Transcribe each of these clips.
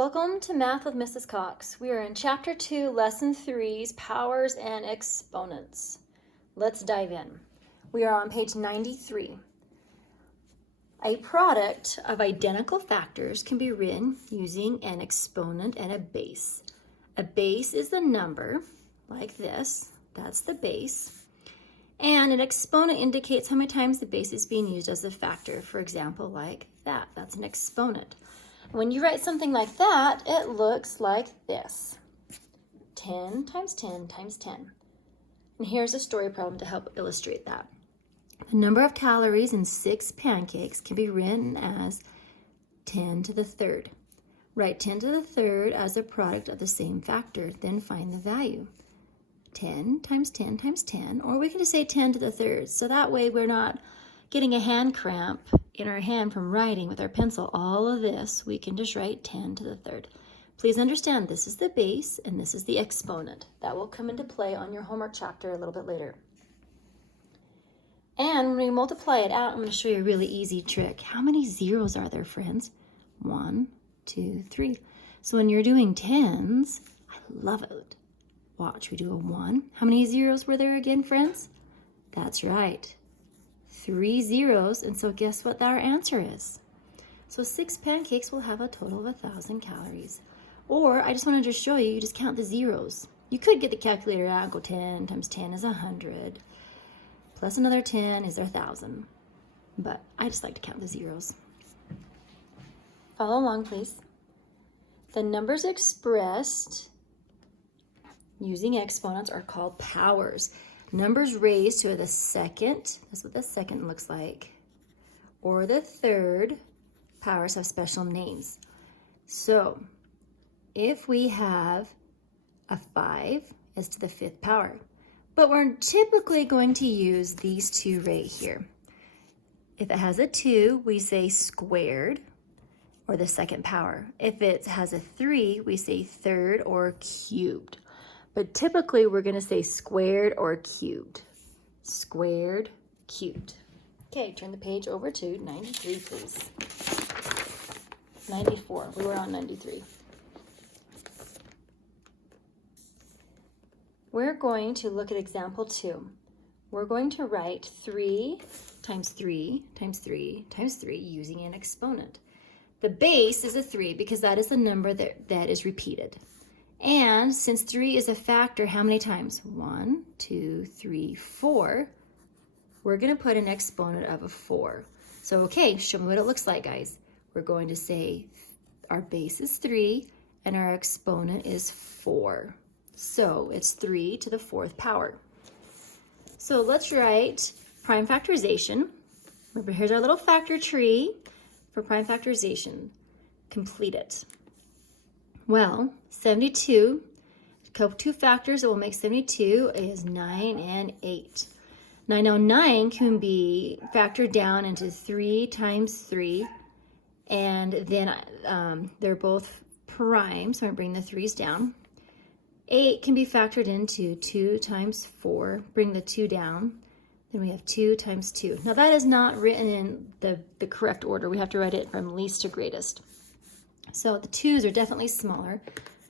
Welcome to Math with Mrs. Cox. We are in Chapter 2, Lesson 3's Powers and Exponents. Let's dive in. We are on page 93. A product of identical factors can be written using an exponent and a base. A base is the number, like this. That's the base. And an exponent indicates how many times the base is being used as a factor. For example, like that. That's an exponent. When you write something like that, it looks like this. 10 times 10 times 10. And here's a story problem to help illustrate that. The number of calories in 6 pancakes can be written as 10 to the third. Write 10 to the third as a product of the same factor, then find the value. 10 times 10 times 10, or we can just say 10 to the third. So that way we're not getting a hand cramp in our hand from writing with our pencil. All of this, we can just write 10 to the third. Please understand, this is the base and this is the exponent. That will come into play on your homework chapter a little bit later. And when we multiply it out, I'm going to show you a really easy trick. How many zeros are there, friends? 1, 2, 3. So when you're doing tens, I love it. Watch, we do a 1. How many zeros were there again, friends? That's right. 3 zeros, and so guess what our answer is? So 6 pancakes will have a total of 1,000 calories. Or I just wanted to show you, you just count the zeros. You could get the calculator out and go 10 times 10 is 100, plus another 10 is 1,000. But I just like to count the zeros. Follow along, please. The numbers expressed using exponents are called powers. Numbers raised to the second, that's what the second looks like, or the third powers have special names. So if we have a 5 as to the 5th power, but we're typically going to use these two right here. If it has a 2, we say squared, or the 2nd power. If it has a 3, we say third or cubed. But typically we're going to say squared or cubed. Squared, cubed. Okay, turn the page over to 93, please. 94, we were on 93. We're going to look at example 2. We're going to write 3 times 3 times 3 times 3 using an exponent. The base is a 3 because that is the number that is repeated. And since 3 is a factor, how many times? 1, 2, 3, 4. We're going to put an exponent of a 4. So, okay, show me what it looks like, guys. We're going to say our base is 3 and our exponent is 4. So it's 3 to the 4th power. So let's write prime factorization. Remember, here's our little factor tree for prime factorization. Complete it. Well, 72, two factors that will make 72 is 9 and 8. Now I know 9 can be factored down into 3 times 3, and then they're both prime, so I'm going to bring the 3's down. 8 can be factored into 2 times 4, bring the 2 down. Then we have 2 times 2. Now that is not written in the correct order. We have to write it from least to greatest. So the 2's are definitely smaller.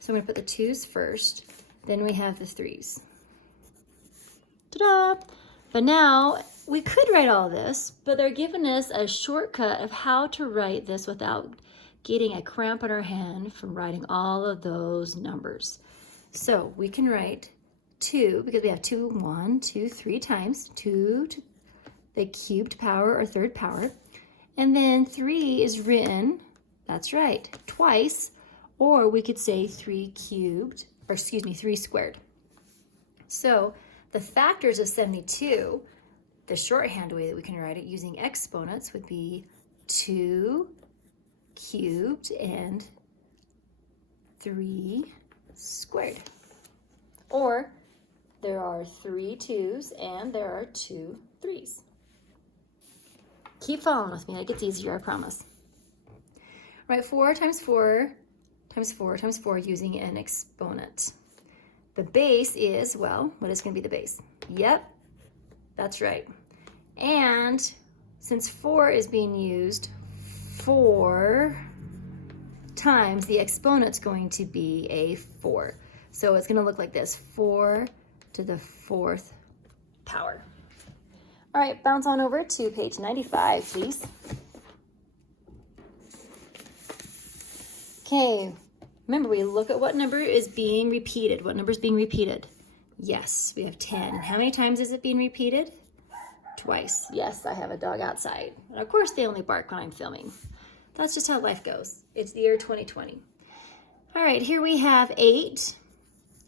So I'm going to put the 2's first. Then we have the 3's. Ta-da! But now we could write all this, but they're giving us a shortcut of how to write this without getting a cramp in our hand from writing all of those numbers. So we can write 2, because we have 2, 1, 2, 3 times, 2 to the cubed power or 3rd power. And then 3 is written, that's right, twice, or we could say 3 cubed, or excuse me, 3 squared. So the factors of 72, the shorthand way that we can write it using exponents would be 2 cubed and 3 squared. Or there are 3 2's and there are 2 3's. Keep following with me, it gets easier, I promise. Write 4 times 4 times 4 times 4 using an exponent. The base is, well, what is going to be the base? Yep, that's right. And since 4 is being used 4 times the exponent's going to be a 4. So it's going to look like this, 4 to the 4th power. All right, bounce on over to page 95, please. Okay, remember we look at what number is being repeated. What number is being repeated? Yes, we have 10. How many times is it being repeated? Twice. Yes, I have a dog outside. And of course they only bark when I'm filming. That's just how life goes. It's the year 2020. All right, here we have 8,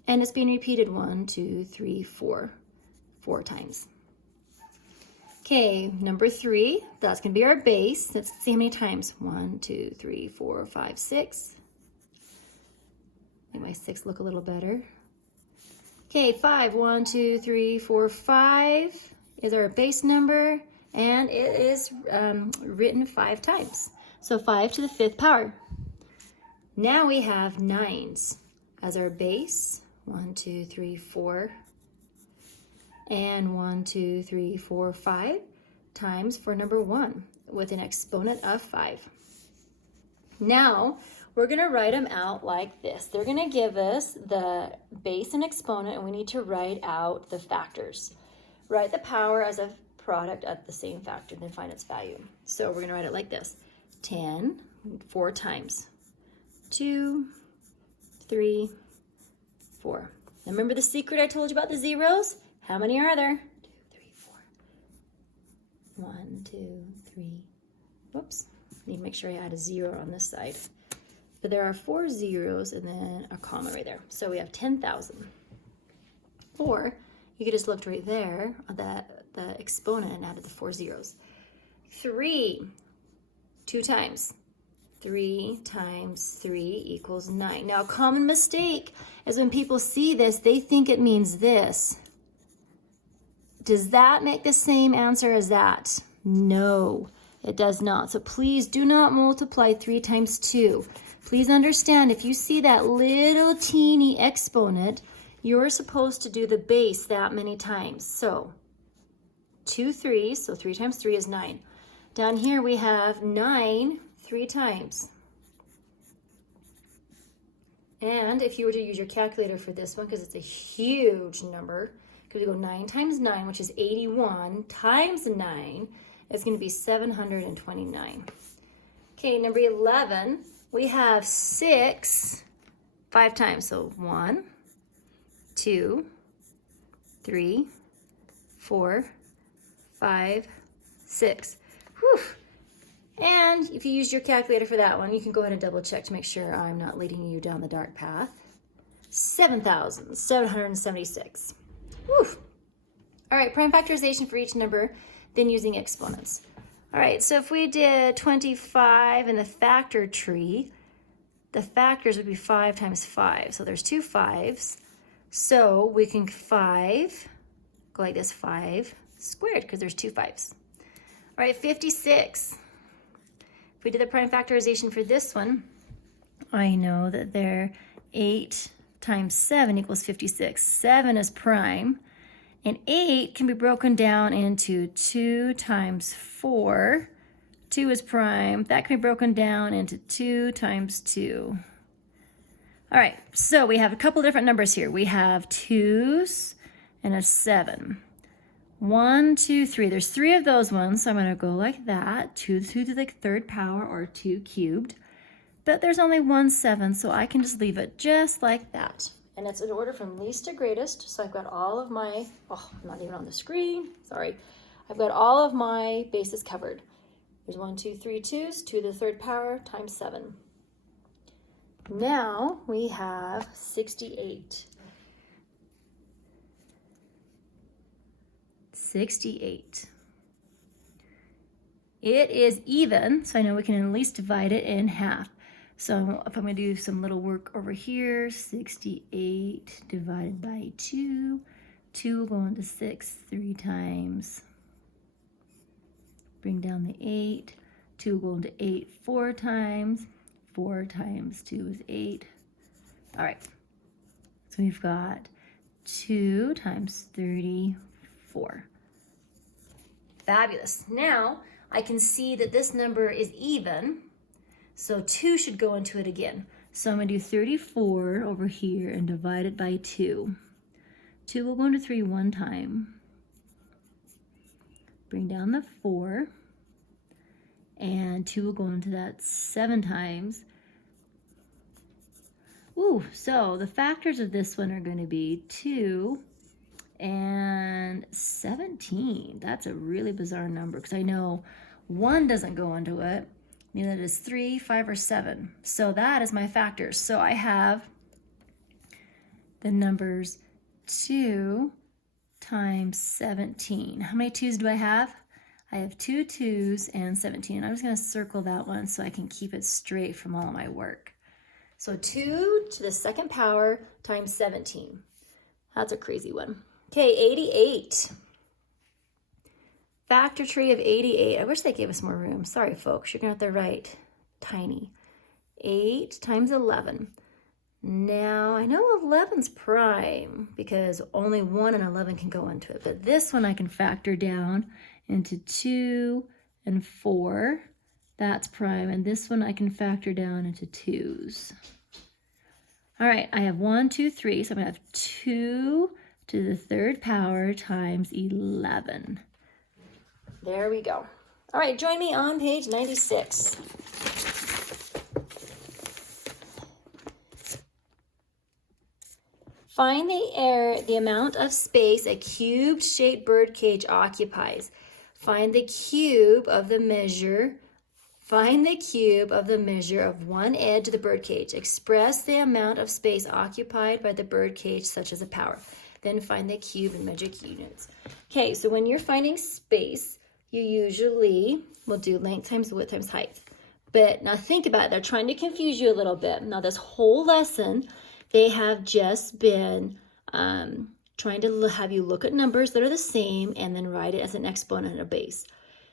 and it's being repeated 1, 2, 3, 4. 4 times. Okay, number 3, that's going to be our base. Let's see how many times. 1, 2, 3, 4, 5, 6. Make my 6 look a little better. Okay, 5, 1, 2, 3, 4, 5 is our base number, and it is written 5 times. So 5 to the 5th power. Now we have 9s as our base. 1, 2, 3, 4. And 1, 2, 3, 4, 5 times for number 1 with an exponent of 5. Now we're going to write them out like this. They're going to give us the base and exponent, and we need to write out the factors. Write the power as a product of the same factor, then find its value. So we're going to write it like this. 10, 4 times. 2, 3, 4. Now remember the secret I told you about the zeros? How many are there? 2, 3, 4. 1, 2, 3. Whoops. Need to make sure I add a 0 on this side. But there are 4 zeros and then a comma right there. So we have 10,000. Or you could just look right there at the exponent and added the 4 zeros. 3, 2 times. 3 times 3 equals 9. Now, a common mistake is when people see this, they think it means this. Does that make the same answer as that? No, it does not. So please do not multiply 3 times 2. Please understand, if you see that little teeny exponent, you're supposed to do the base that many times. So 2 3s, so 3 times 3 is 9. Down here we have 9 3 times. And if you were to use your calculator for this one, because it's a huge number, because we go 9 times 9, which is 81, times 9, is going to be 729. Okay, number 11, we have 6 5 times. So 1, 2, 3, 4, 5, 6. Whew. And if you use your calculator for that one, you can go ahead and double check to make sure I'm not leading you down the dark path. 7,776. Whew. All right, prime factorization for each number, then using exponents. All right, so if we did 25 in the factor tree, the factors would be 5 times 5. So there's 2 5s. So we can go like this, 5 squared, because there's 2 5s. All right, 56. If we did the prime factorization for this one, I know that there 8 times 7 equals 56. 7 is prime, and 8 can be broken down into 2 times 4. 2 is prime. That can be broken down into 2 times 2. All right, so we have a couple different numbers here. We have 2s and a 7. 1, 2, 3. There's 3 of those ones, so I'm going to go like that. 2 to the 3rd power, or 2 cubed. But there's only 1 7, so I can just leave it just like that. And it's in order from least to greatest, so I've got all of my, I'm not even on the screen, sorry. I've got all of my bases covered. There's 1, 2, 3 2s, 2 to the 3rd power, times 7. Now we have 68. 68. It is even, so I know we can at least divide it in half. So if I'm going to do some little work over here, 68 divided by 2. 2 will go into 6 3 times. Bring down the 8. 2 will go into 8 4 times. 4 times 2 is 8. All right. So we've got 2 times 34. Fabulous. Now I can see that this number is even. So 2 should go into it again. So I'm going to do 34 over here and divide it by 2. 2 will go into 3 one time. Bring down the 4. And 2 will go into that 7 times. Ooh, so the factors of this one are going to be 2 and 17. That's a really bizarre number because I know 1 doesn't go into it. Neither does 3, 5, or 7. So that is my factors. So I have the numbers 2 times 17. How many 2's do I have? I have 2 2's and 17. I'm just going to circle that one so I can keep it straight from all of my work. So 2 to the 2nd power times 17. That's a crazy one. Okay, 88. Factor tree of 88. I wish they gave us more room. Sorry, folks. You're going to have to write tiny. 8 times 11. Now, I know 11's prime because only 1 and 11 can go into it. But this one I can factor down into 2 and 4. That's prime. And this one I can factor down into 2's. All right, I have 1, 2, 3. So I'm going to have 2 to the 3rd power times 11. There we go. All right, join me on page 96. Find the amount of space a cube-shaped bird cage occupies. Find the cube of the measure. Find the cube of the measure of one edge of the bird cage. Express the amount of space occupied by the bird cage, such as a power. Then find the cube in metric units. Okay, so when you're finding space, you usually will do length times width times height. But now think about it. They're trying to confuse you a little bit. Now this whole lesson, they have just been trying to have you look at numbers that are the same and then write it as an exponent and a base.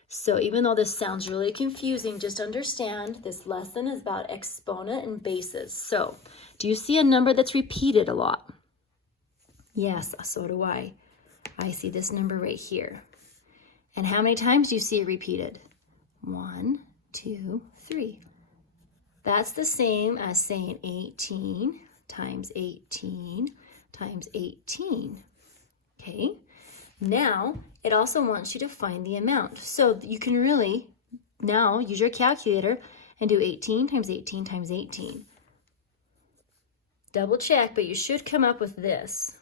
So even though this sounds really confusing, just understand this lesson is about exponent and bases. So do you see a number that's repeated a lot? Yes, so do I. I see this number right here. And how many times do you see it repeated? 1, 2, 3. That's the same as saying 18 times 18 times 18. Okay, now it also wants you to find the amount. So you can really now use your calculator and do 18 times 18 times 18. Double check, but you should come up with this.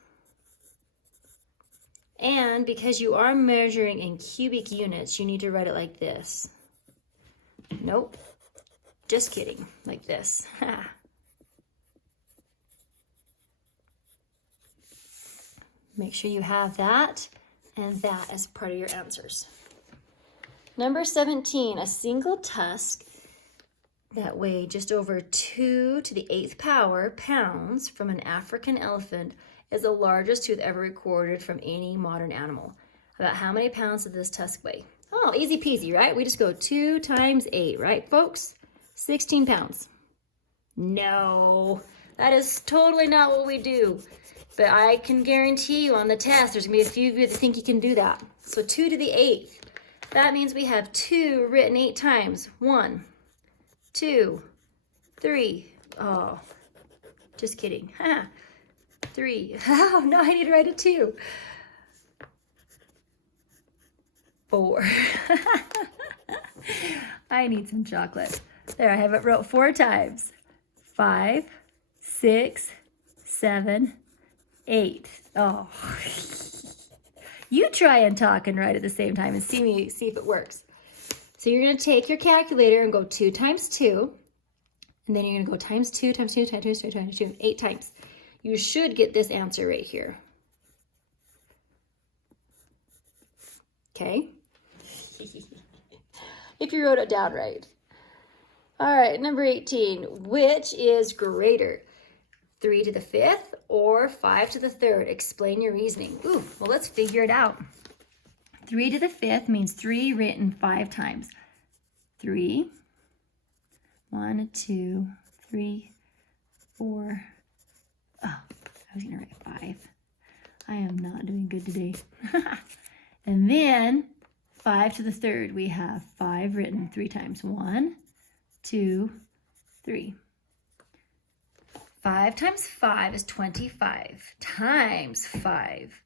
And because you are measuring in cubic units, you need to write it like this. Nope, just kidding, like this. Make sure you have that and that as part of your answers. Number 17, a single tusk that weighed just over 2 to the 8th power pounds from an African elephant is the largest tooth ever recorded from any modern animal. About how many pounds does this tusk weigh? Oh, easy peasy, right? We just go 2 times 8, right, folks? 16 pounds. No, that is totally not what we do. But I can guarantee you on the test, there's going to be a few of you that think you can do that. So 2 to the 8th. That means we have 2 written 8 times. 1, 2, 3. Oh, just kidding. 3. Oh, no, I need to write a 2. 4. I need some chocolate. There, I have it wrote 4 times. 5, 6, 7, 8. Oh. You try and talk and write at the same time and see if it works. So you're going to take your calculator and go 2 times 2. And then you're going to go times 2 times 2 times 2 times 2 times 2, 8 times. You should get this answer right here. Okay? If you wrote it down right. All right, number 18. Which is greater? 3 to the 5th or 5 to the 3rd? Explain your reasoning. Ooh, well, let's figure it out. 3 to the 5th means 3 written 5 times. 3, 1, 2, 3, 4. Oh, I was going to write 5. I am not doing good today. And then 5 to the 3rd, we have 5 written 3 times. 1, 2, 3. 5 times 5 is 25 times 5.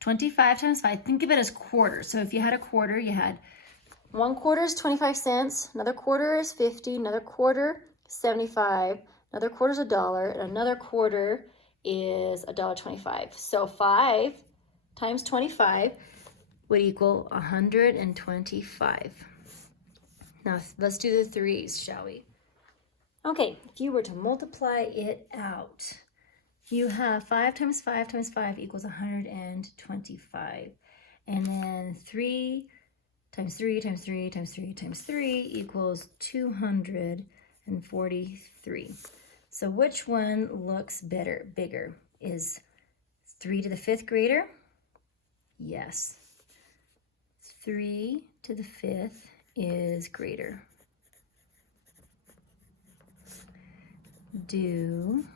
25 times 5, think of it as quarters. So if you had a quarter, you had 1 quarter is 25 cents, another quarter is 50, another quarter 75, another quarter is $1, and another quarter is $1.25. So 5 times 25 would equal 125. Now let's do the 3's, shall we? Okay, if you were to multiply it out, you have 5 times 5 times 5 equals 125. And then 3 times 3 times 3 times 3 times 3 equals 243. So which one looks bigger? Is 3 to the 5th greater? Yes. 3 to the 5th is greater. Due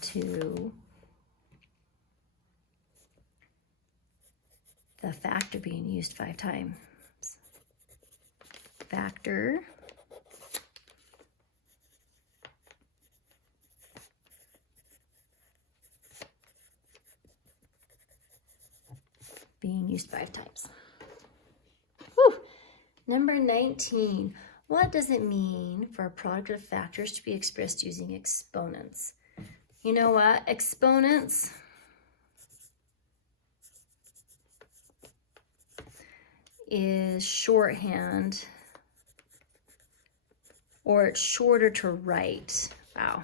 to the factor being used 5 times. Factor being used 5 times. Whew. Number 19. What does it mean for a product of factors to be expressed using exponents? You know what? Exponents is shorthand, or it's shorter to write. Wow.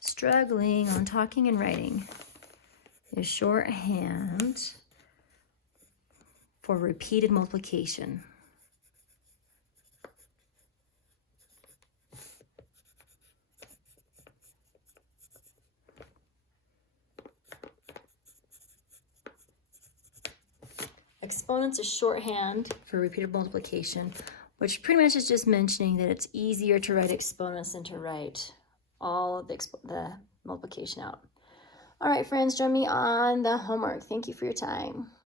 Struggling on talking and writing. Is shorthand for repeated multiplication. Exponents is shorthand for repeated multiplication, which pretty much is just mentioning that it's easier to write exponents than to write all of the multiplication out. All right, friends, join me on the homework. Thank you for your time.